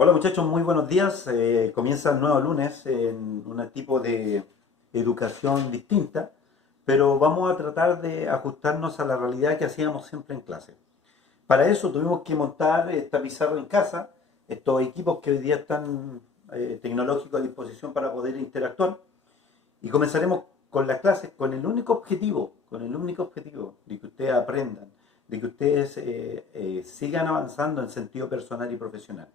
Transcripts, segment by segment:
Hola muchachos, muy buenos días. Comienza el nuevo lunes en un tipo de educación distinta, pero vamos a tratar de ajustarnos a la realidad que hacíamos siempre en clase. Para eso tuvimos que montar esta pizarra en casa, estos equipos que hoy día están tecnológicos a disposición para poder interactuar, y comenzaremos con las clases con el único objetivo de que ustedes aprendan, de que ustedes sigan avanzando en sentido personal y profesional.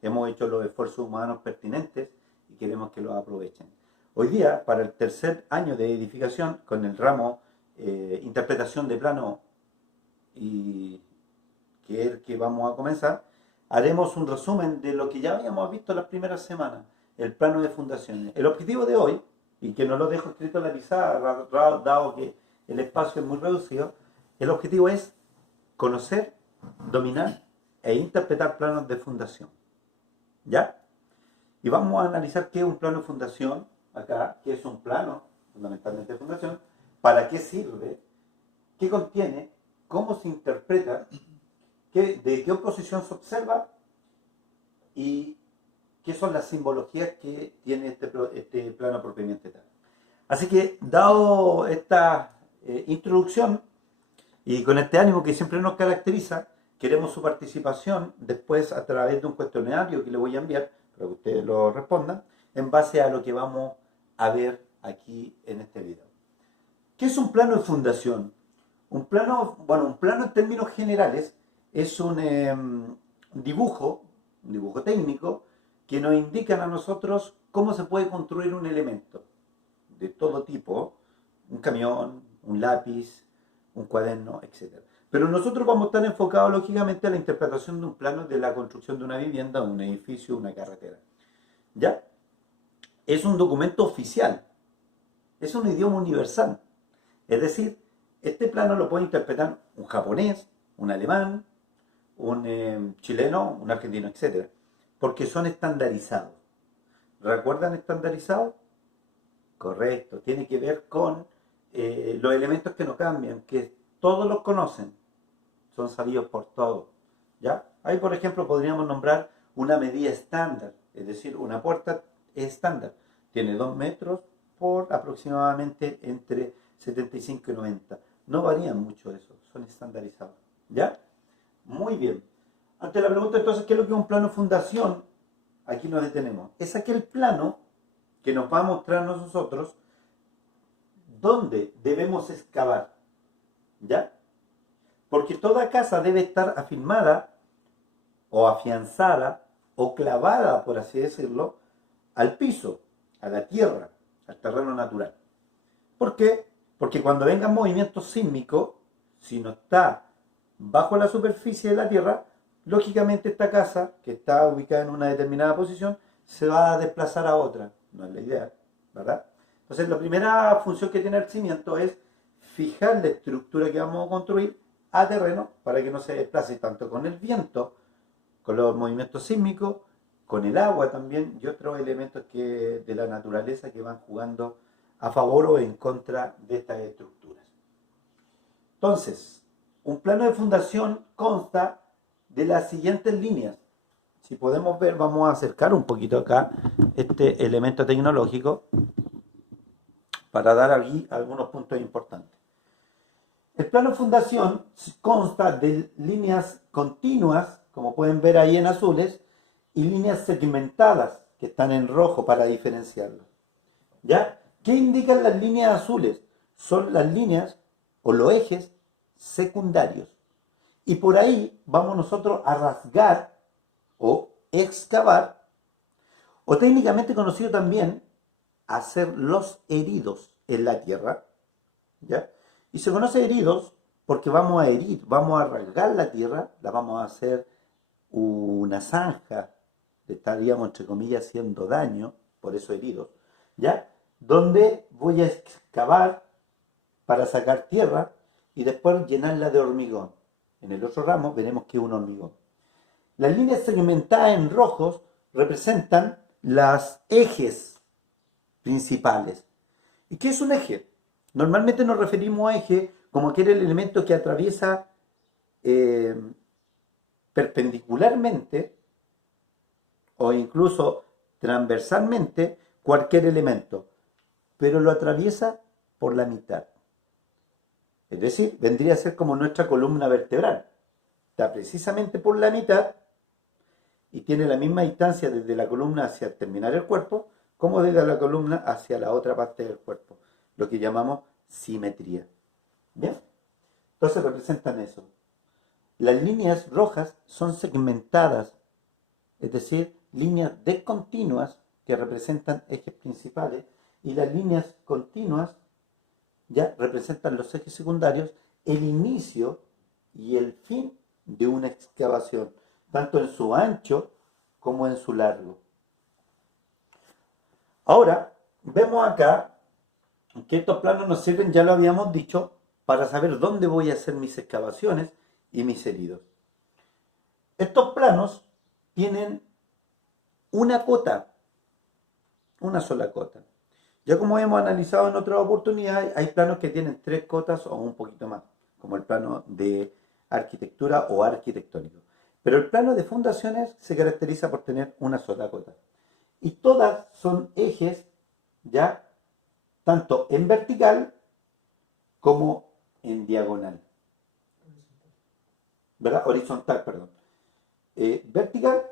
Hemos hecho los esfuerzos humanos pertinentes y queremos que los aprovechen. Hoy día, para el tercer año de edificación, con el ramo interpretación de plano y que es el que vamos a comenzar, haremos un resumen de lo que ya habíamos visto las primeras semanas, el plano de fundaciones. El objetivo de hoy, y que no lo dejo escrito en la pizarra, dado que el espacio es muy reducido, el objetivo es conocer, dominar e interpretar planos de fundación. ¿Ya? Y vamos a analizar qué es un plano de fundación, acá, qué es un plano, fundamentalmente de fundación, para qué sirve, qué contiene, cómo se interpreta, de qué oposición se observa y qué son las simbologías que tiene este plano propiamente tal. Así que, dado esta introducción y con este ánimo que siempre nos caracteriza, queremos su participación después a través de un cuestionario que le voy a enviar para que ustedes lo respondan en base a lo que vamos a ver aquí en este video. ¿Qué es un plano de fundación? Un plano en términos generales es un dibujo técnico que nos indican a nosotros cómo se puede construir un elemento de todo tipo, un camión, un lápiz, un cuaderno, etc. Pero nosotros vamos a estar enfocados lógicamente a la interpretación de un plano de la construcción de una vivienda, un edificio, una carretera. ¿Ya? Es un documento oficial, es un idioma universal. Es decir, este plano lo puede interpretar un japonés, un alemán, un chileno, un argentino, etc. Porque son estandarizados. ¿Recuerdan estandarizados? Correcto, tiene que ver con los elementos que no cambian, que todos los conocen, son sabidos por todos. ¿Ya? Ahí, por ejemplo, podríamos nombrar una medida estándar, es decir, una puerta estándar. Tiene 2 metros por aproximadamente entre 75 y 90. No varían mucho eso, son estandarizados. ¿Ya? Muy bien. Ante la pregunta entonces, ¿qué es lo que es un plano de fundación? Aquí nos detenemos. Es aquel plano que nos va a mostrar a nosotros dónde debemos excavar. ¿Ya? Porque toda casa debe estar afirmada o afianzada o clavada, por así decirlo, al piso, a la tierra, al terreno natural. ¿Por qué? Porque cuando venga movimiento sísmico, si no está bajo la superficie de la tierra, lógicamente esta casa, que está ubicada en una determinada posición, se va a desplazar a otra. No es la idea, ¿verdad? Entonces, la primera función que tiene el cimiento es fijar la estructura que vamos a construir a terreno para que no se desplace tanto con el viento, con los movimientos sísmicos, con el agua también y otros elementos de la naturaleza que van jugando a favor o en contra de estas estructuras. Entonces, un plano de fundación consta de las siguientes líneas. Si podemos ver, vamos a acercar un poquito acá este elemento tecnológico para dar aquí algunos puntos importantes. El plano de fundación consta de líneas continuas, como pueden ver ahí en azules, y líneas segmentadas, que están en rojo para diferenciarlas. ¿Ya? ¿Qué indican las líneas azules? Son las líneas o los ejes secundarios. Y por ahí vamos nosotros a rasgar o excavar, o técnicamente conocido también, hacer los heridos en la tierra. ¿Ya? Y se conoce heridos porque vamos a herir, vamos a rasgar la tierra, la vamos a hacer una zanja, le estaríamos entre comillas haciendo daño, por eso heridos, ¿ya? Donde voy a excavar para sacar tierra y después llenarla de hormigón. En el otro ramo veremos que es un hormigón. Las líneas segmentadas en rojos representan los ejes principales. ¿Y qué es un eje? Normalmente nos referimos a eje como aquel elemento que atraviesa perpendicularmente o incluso transversalmente cualquier elemento, pero lo atraviesa por la mitad. Es decir, vendría a ser como nuestra columna vertebral. Está precisamente por la mitad y tiene la misma distancia desde la columna hacia terminar el cuerpo como desde la columna hacia la otra parte del cuerpo, lo que llamamos simetría. ¿Bien? Entonces representan eso. Las líneas rojas son segmentadas, es decir, líneas discontinuas que representan ejes principales, y las líneas continuas ya representan los ejes secundarios, el inicio y el fin de una excavación, tanto en su ancho como en su largo. Ahora, vemos acá que estos planos nos sirven, ya lo habíamos dicho, para saber dónde voy a hacer mis excavaciones y mis heridos. Estos planos tienen una cota, una sola cota. Ya como hemos analizado en otras oportunidades, hay planos que tienen 3 cotas o un poquito más, como el plano de arquitectura o arquitectónico. Pero el plano de fundaciones se caracteriza por tener una sola cota. Y todas son ejes, ya, tanto en vertical como en diagonal. ¿Verdad? Horizontal, perdón. Vertical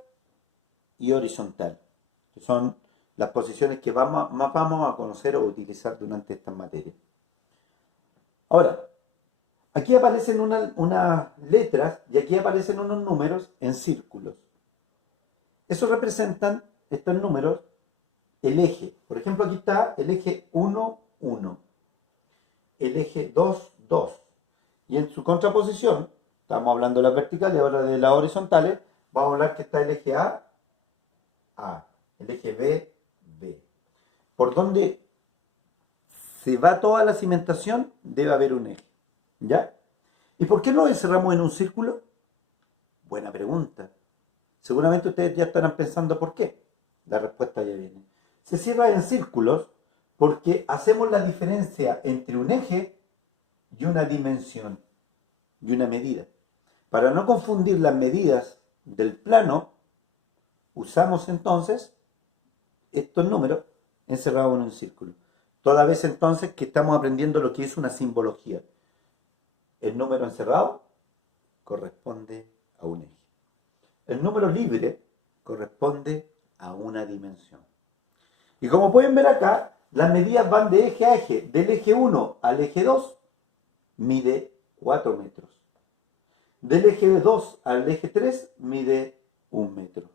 y horizontal, que son las posiciones que más vamos a conocer o utilizar durante estas materias. Ahora, aquí aparecen unas letras y aquí aparecen unos números en círculos. Eso representan, estos números, el eje. Por ejemplo, aquí está el eje 1, 1, el eje 2, 2. Y en su contraposición, estamos hablando de las verticales, ahora de las horizontales, vamos a hablar que está el eje A, A, el eje B, B. Por donde se va toda la cimentación, debe haber un eje. ¿Ya? ¿Y por qué no encerramos en un círculo? Buena pregunta. Seguramente ustedes ya estarán pensando por qué. La respuesta ya viene. Se cierra en círculos porque hacemos la diferencia entre un eje y una dimensión y una medida. Para no confundir las medidas del plano, usamos entonces estos números encerrados en un círculo. Toda vez entonces que estamos aprendiendo lo que es una simbología. El número encerrado corresponde a un eje. El número libre corresponde a una dimensión. Y como pueden ver acá, las medidas van de eje a eje. Del eje 1 al eje 2 mide 4 metros. Del eje 2 al eje 3 mide 1 metro.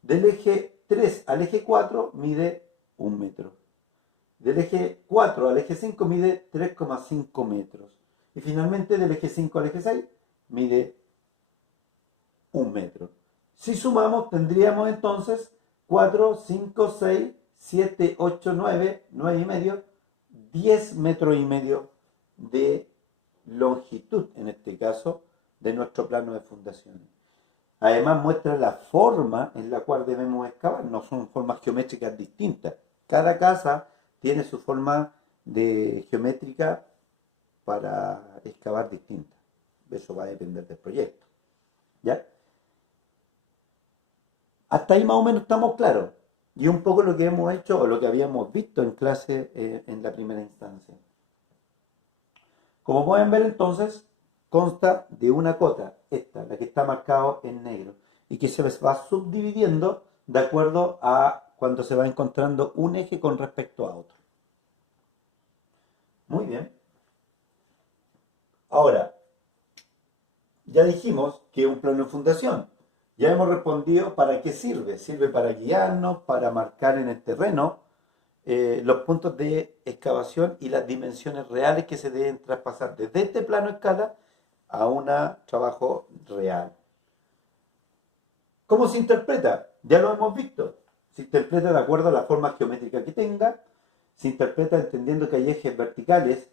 Del eje 3 al eje 4 mide 1 metro. Del eje 4 al eje 5 mide 3,5 metros. Y finalmente del eje 5 al eje 6 mide 1 metro. Si sumamos, tendríamos entonces 4, 5, 6, 7, 8, 9, 9 y medio, 10 metros y medio de longitud, en este caso, de nuestro plano de fundaciones. Además muestra la forma en la cual debemos excavar, no son formas geométricas distintas. Cada casa tiene su forma geométrica para excavar distinta. Eso va a depender del proyecto. ¿Ya? Hasta ahí más o menos estamos claros. Y un poco lo que hemos hecho o lo que habíamos visto en clase en la primera instancia. Como pueden ver entonces, consta de una cota, esta, la que está marcado en negro, y que se va subdividiendo de acuerdo a cuando se va encontrando un eje con respecto a otro. Muy bien. Ahora, ya dijimos que es un plano de fundación. Ya hemos respondido para qué sirve. Sirve para guiarnos, para marcar en el terreno los puntos de excavación y las dimensiones reales que se deben traspasar desde este plano escala a un trabajo real. ¿Cómo se interpreta? Ya lo hemos visto. Se interpreta de acuerdo a la forma geométrica que tenga. Se interpreta entendiendo que hay ejes verticales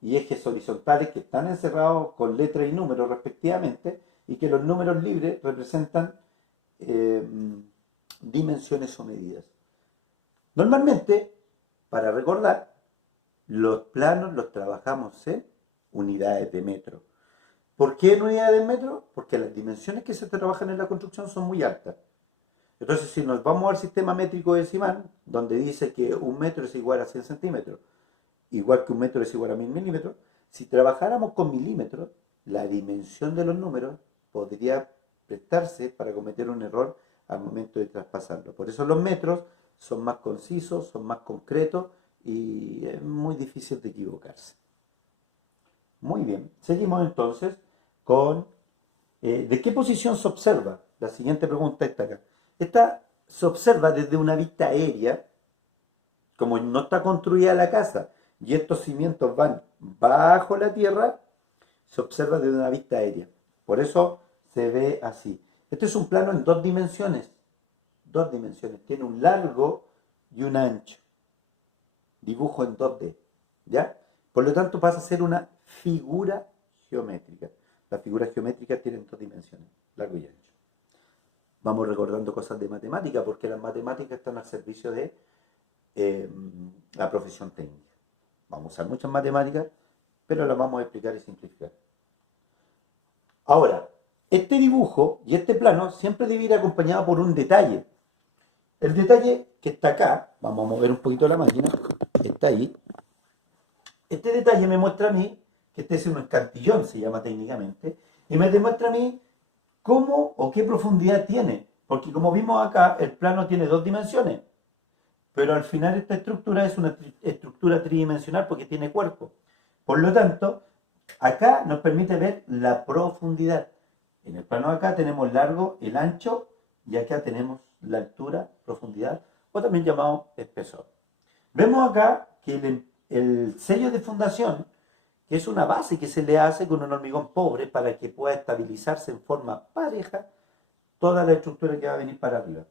y ejes horizontales que están encerrados con letras y números respectivamente, y que los números libres representan dimensiones o medidas. Normalmente, para recordar, los planos los trabajamos en unidades de metro. ¿Por qué en unidades de metro? Porque las dimensiones que se trabajan en la construcción son muy altas. Entonces, si nos vamos al sistema métrico decimal, donde dice que un metro es igual a 100 centímetros, igual que un metro es igual a 1000 milímetros, si trabajáramos con milímetros, la dimensión de los números podría prestarse para cometer un error al momento de traspasarlo. Por eso los metros son más concisos, son más concretos y es muy difícil de equivocarse. Muy bien, seguimos entonces con ¿de qué posición se observa? La siguiente pregunta está acá. Esta se observa desde una vista aérea, como no está construida la casa y estos cimientos van bajo la tierra, se observa desde una vista aérea. Por eso se ve así. Este es un plano en dos dimensiones. Dos dimensiones. Tiene un largo y un ancho. Dibujo en 2D. ¿Ya? Por lo tanto pasa a ser una figura geométrica. Las figuras geométricas tienen dos dimensiones, largo y ancho. Vamos recordando cosas de matemática, porque las matemáticas están al servicio de la profesión técnica. Vamos a usar muchas matemáticas, pero las vamos a explicar y simplificar. Ahora, este dibujo y este plano siempre debe ir acompañado por un detalle. El detalle que está acá, vamos a mover un poquito la máquina, está ahí. Este detalle me muestra a mí, que este es un escantillón, se llama técnicamente, y me demuestra a mí cómo o qué profundidad tiene. Porque como vimos acá, el plano tiene dos dimensiones. Pero al final esta estructura es una estructura tridimensional porque tiene cuerpo. Por lo tanto, acá nos permite ver la profundidad. En el plano de acá tenemos el largo, el ancho, y acá tenemos la altura, profundidad, o también llamado espesor. Vemos acá que el sello de fundación, que es una base que se le hace con un hormigón pobre para que pueda estabilizarse en forma pareja toda la estructura que va a venir para arriba.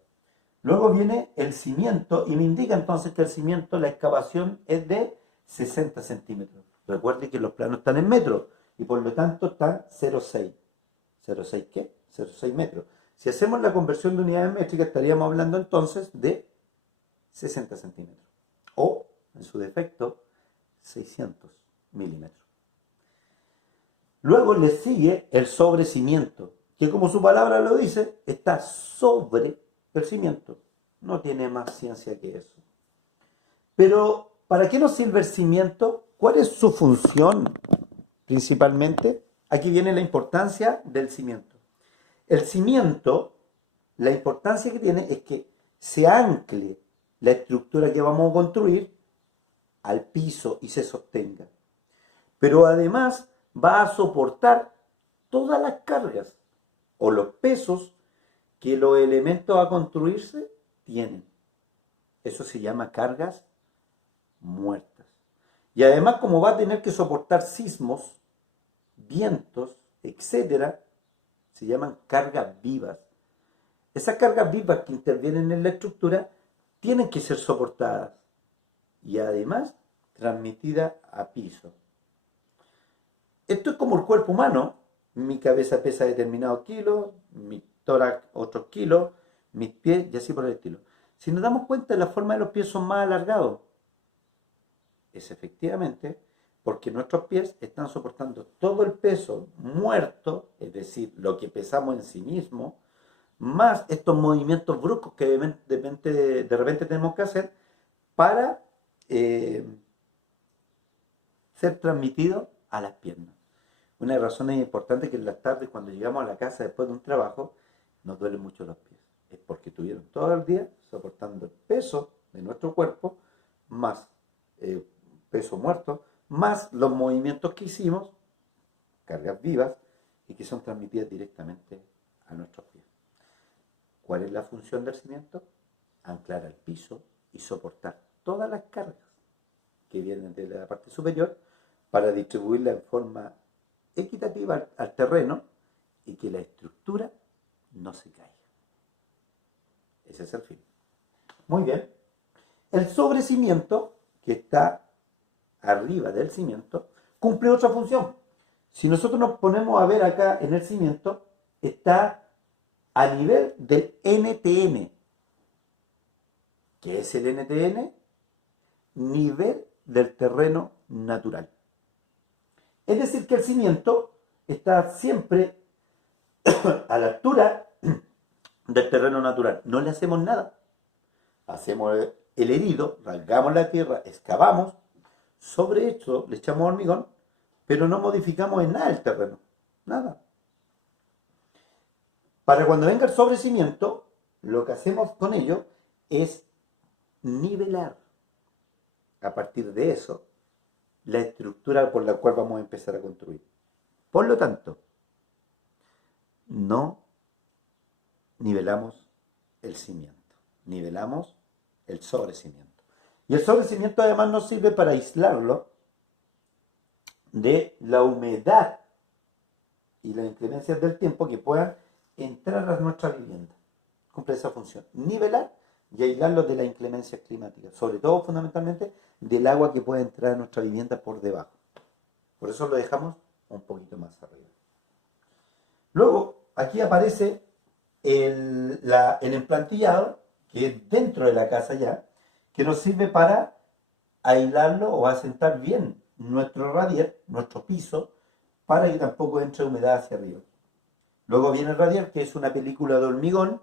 Luego viene el cimiento y me indica entonces que el cimiento, la excavación es de 60 centímetros. Recuerde que los planos están en metros y por lo tanto están 0,6. ¿0,6 qué? 0,6 metros. Si hacemos la conversión de unidades métricas estaríamos hablando entonces de 60 centímetros. O, en su defecto, 600 milímetros. Luego le sigue el sobrecimiento, que como su palabra lo dice, está sobre el cimiento. No tiene más ciencia que eso. Pero, ¿para qué nos sirve el cimiento? ¿Cuál es su función principalmente? Aquí viene la importancia del cimiento. El cimiento, la importancia que tiene es que se ancle la estructura que vamos a construir al piso y se sostenga. Pero además va a soportar todas las cargas o los pesos que los elementos a construirse tienen. Eso se llama cargas muertas. Y además, como va a tener que soportar sismos, vientos, etcétera, se llaman cargas vivas. Esas cargas vivas que intervienen en la estructura tienen que ser soportadas y además transmitidas a piso. Esto es como el cuerpo humano. Mi cabeza pesa determinado kilo, mi tórax otros kilos, mis pies y así por el estilo. Si nos damos cuenta, la forma de los pies son más alargados. Es efectivamente porque nuestros pies están soportando todo el peso muerto, es decir, lo que pesamos en sí mismo, más estos movimientos bruscos que de repente tenemos que hacer para ser transmitidos a las piernas. Una razón importante que en las tardes, cuando llegamos a la casa después de un trabajo, nos duelen mucho los pies. Es porque estuvieron todo el día soportando el peso de nuestro cuerpo, más peso muerto, más los movimientos que hicimos, cargas vivas, y que son transmitidas directamente a nuestros pies. ¿Cuál es la función del cimiento? Anclar al piso y soportar todas las cargas que vienen de la parte superior para distribuirla en forma equitativa al terreno y que la estructura no se caiga. Ese es el fin. Muy bien. El sobrecimiento, que está arriba del cimiento, cumple otra función. Si nosotros nos ponemos a ver acá en el cimiento, está a nivel del NTN. ¿Qué es el NTN? Nivel del terreno natural. Es decir, que el cimiento está siempre a la altura del terreno natural. No le hacemos nada. Hacemos el herido, rasgamos la tierra, excavamos, sobre esto le echamos hormigón, pero no modificamos en nada el terreno. Nada. Para cuando venga el sobrecimiento, lo que hacemos con ello es nivelar a partir de eso la estructura por la cual vamos a empezar a construir. Por lo tanto, no nivelamos el cimiento, nivelamos el sobrecimiento. Y el sobrecimiento además nos sirve para aislarlo de la humedad y las inclemencias del tiempo que puedan entrar a nuestra vivienda. Cumple esa función, nivelar y aislarlo de las inclemencias climáticas, sobre todo fundamentalmente del agua que puede entrar a nuestra vivienda por debajo. Por eso lo dejamos un poquito más arriba. Luego, aquí aparece el emplantillado, que es dentro de la casa ya, que nos sirve para aislarlo o asentar bien nuestro radier, nuestro piso, para que tampoco entre humedad hacia arriba. Luego viene el radier, que es una película de hormigón